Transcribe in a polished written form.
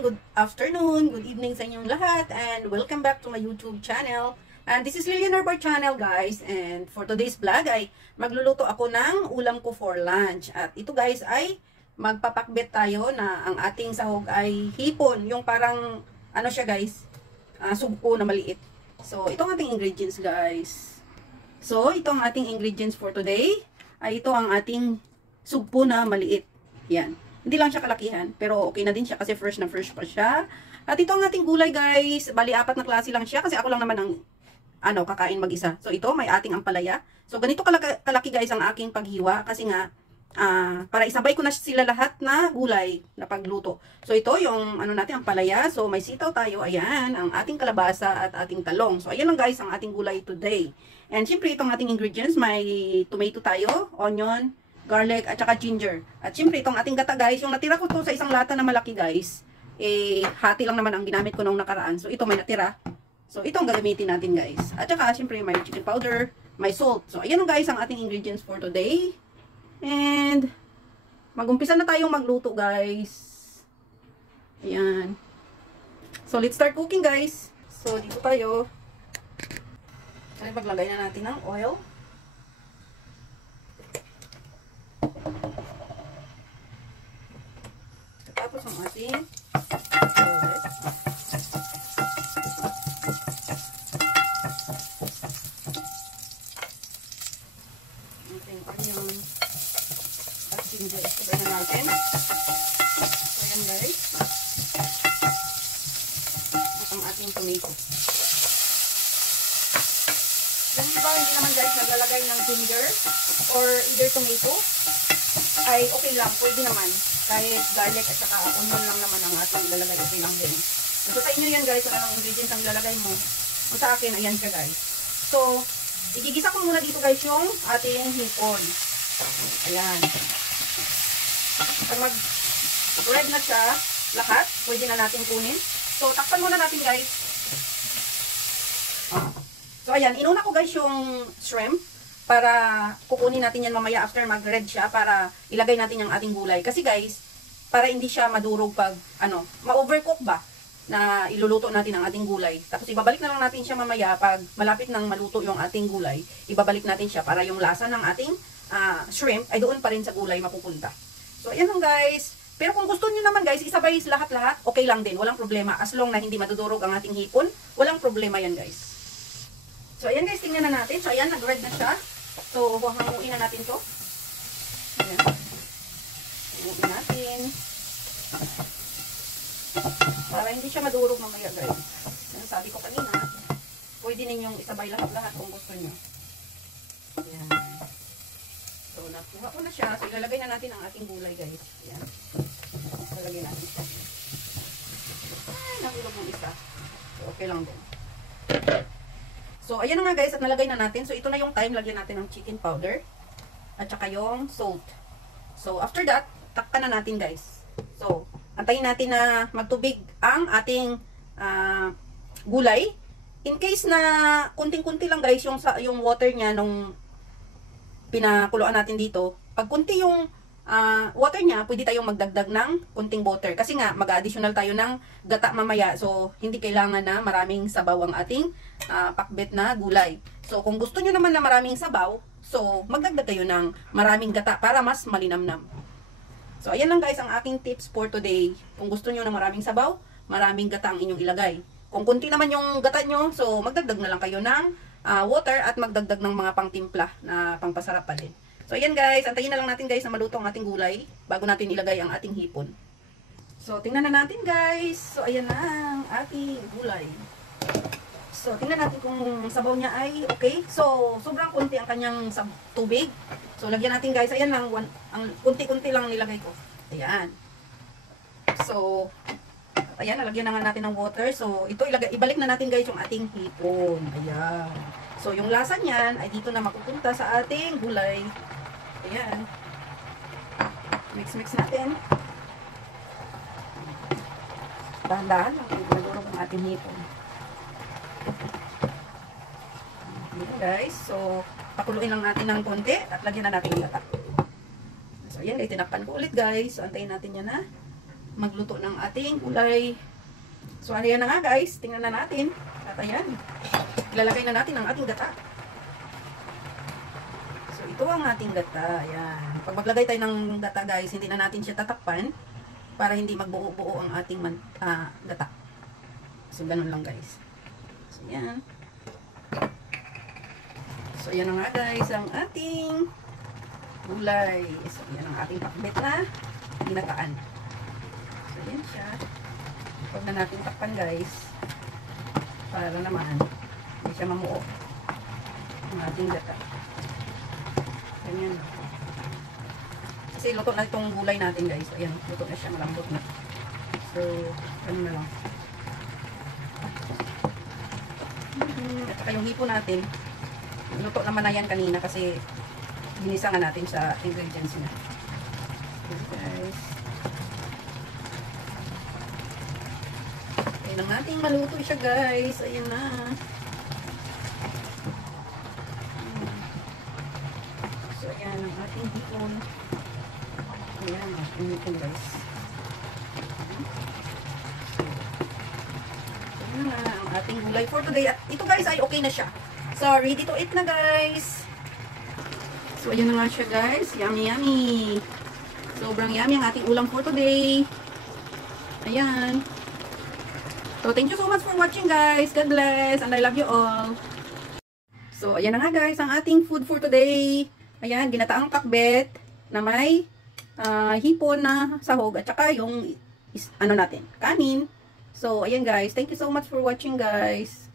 good afternoon, good evening sa inyong lahat, and welcome back to my YouTube channel. And this is Lilian Herbert channel, guys. And for today's vlog ay magluluto ako ng ulam ko for lunch. At ito, guys, ay magpapakbet tayo na ang ating sahog ay hipon. Yung parang, ano siya, guys, sugpo na maliit. So, ito ang ating ingredients, guys. So, ito ang ating ingredients for today. Ay ito ang ating sugpo na maliit. Yan. Hindi lang siya kalakihan, pero okay na din siya kasi fresh na fresh pa siya. At ito ang ating gulay, guys. Bali, 4 na klase lang siya kasi ako lang naman ang kakain mag-isa. So, ito, may ating ampalaya. So, ganito kalaki, guys, ang aking paghiwa kasi nga, para isabay ko na sila lahat na gulay na pagluto. So, ito, yung natin, ampalaya. So, may sitaw tayo. Ayan, ang ating kalabasa at ating talong. So, ayan lang, guys, ang ating gulay today. And, syempre, itong ating ingredients, may tomato tayo, onion, garlic, at saka ginger. At syempre, itong ating gata, guys, yung natira ko to sa isang lata na malaki, guys, hati lang naman ang ginamit ko nung nakaraan. So, ito may natira. So, ito ang gagamitin natin, guys. At saka, syempre, may chicken powder, may salt. So, ayan guys, ang ating ingredients for today. And, mag-umpisa na tayong magluto, guys. Ayan. So, let's start cooking, guys. So, dito tayo. Ay, paglagay na natin ng oil. Tapos ang ating garlic. Ating onion at ginger. Sabay na natin. So yan, guys. At ang ating tomato. Kung diba hindi naman, guys, naglalagay ng ginger or either tomato, ay okay lang, pwede naman. Kahit garlic at saka onion lang naman ang ating lalagay, okay lang din. So sa inyo yan, guys, kung anong ingredients ang lalagay mo. Kung sa akin, ayan siya, guys. So, igigisa ko muna dito, guys, yung ating hipon. Ayan. Pag mag-red na siya, lahat, pwede na natin kunin. So, takpan muna natin, guys. So, ayan, inuna ko, guys, yung shrimp. Para kukunin natin yan mamaya after mag-red siya para ilagay natin yung ating gulay. Kasi guys, para hindi siya madurog pag ma-overcook ba na iluluto natin ang ating gulay. Tapos ibabalik na lang natin siya mamaya pag malapit nang maluto yung ating gulay. Ibabalik natin siya para yung lasa ng ating shrimp ay doon pa rin sa gulay mapupunta. So ayan lang, guys. Pero kung gusto niyo naman, guys, isabay lahat-lahat, okay lang din. Walang problema. As long na hindi madudurog ang ating hipon, walang problema yan, guys. So ayan, guys, tingnan na natin. So ayan, nag-red na siya. So, hanguin na natin to. Ayan. Hanguin natin. Para hindi siya madurog mamaya, guys. Yan, sabi ko kanina, pwede ninyong isabay lahat-lahat kung gusto nyo. Ayan. So, nakuha ko na siya. So, ilalagay na natin ang ating gulay, guys. Ayan. Ilalagay natin siya. Ay, nahulog ng isa. So, okay lang din. So, ayan na nga, guys, at nalagay na natin. So, ito na yung time, lagyan natin ng chicken powder. At saka yung salt. So, after that, takpan na natin, guys. So, antayin natin na magtubig ang ating gulay. In case na kunting-kunti lang, guys, yung water niya nung pinakuluan natin dito. Pag kunti yung water niya, pwede tayong magdagdag ng kunting water. Kasi nga, mag-additional tayo ng gata mamaya. So, hindi kailangan na maraming sabaw ang ating pakbet na gulay. So, kung gusto nyo naman na maraming sabaw, so, magdagdag kayo ng maraming gata para mas malinamnam. So, ayan lang, guys, ang aking tips for today. Kung gusto nyo ng maraming sabaw, maraming gata ang inyong ilagay. Kung kunti naman yung gata nyo, so, magdagdag na lang kayo ng water at magdagdag ng mga pangtimpla na pangpasarap pa din. So, ayan, guys. Antayin na lang natin, guys, na maluto ang ating gulay bago natin ilagay ang ating hipon. So, tingnan na natin, guys. So, ayan na ang ating gulay. So, tingnan natin kung sabaw niya ay okay. So, sobrang kunti ang kanyang tubig. So, lagyan natin, guys. Ayan lang. Ang kunti-kunti lang nilagay ko. Ayan. So, ayan. Nalagyan na nga natin ng water. So, ito, ibalik na natin, guys, yung ating hipon. Ayan. So, yung lasa niyan ay dito na mapupunta sa ating gulay. Ayan. Mix-mix natin. Dahan-dahan lang kung nagurog ang ating hipon. Ayan, guys. So, pakuluin lang natin ng konti at lagyan na natin yung gata. So, ayan guys, tinakpan ko ulit guys. So, antayin natin yan na magluto ng ating gulay. So, ano yan na nga guys. Tingnan na natin. At ayan. Ilalagay na natin ang ating gata. So, ito ang ating gata. Ayan. Pag maglagay tayo ng gata guys, hindi na natin siya tatakpan para hindi magbuo-buo ang ating gata. So, ganun lang guys. So, yan. So, yan na nga guys ang ating gulay. So, yan ang ating pakbet na ginataan. So, yan siya. Huwag na natin takpan guys. Para naman hindi siya mamuo ang ating gata. Ganyan. Kasi luto na itong gulay natin guys. Ayan, luto na siya. Malambot na. So, ano na lang. At saka yung hipo natin, luto naman na yan kanina kasi ginisa nga natin sa ingredients niya. Okay guys. Okay lang natin maluto siya guys. Ayan na. So ayan ang ating hipon. Ayan ang ating hipon guys. So ayan na ang ating gulay for today. At ito guys ay okay na siya. So ready to eat na guys. So ayan na nga siya guys. Yummy yummy. Sobrang yummy ang ating ulam for today. Ayan. So, thank you so much for watching guys. God bless and I love you all. So, ayan na nga guys ang ating food for today. Ayan, ginataang pakbet na may hipon na sahog at saka yung ano natin, kanin. So, ayan guys. Thank you so much for watching guys.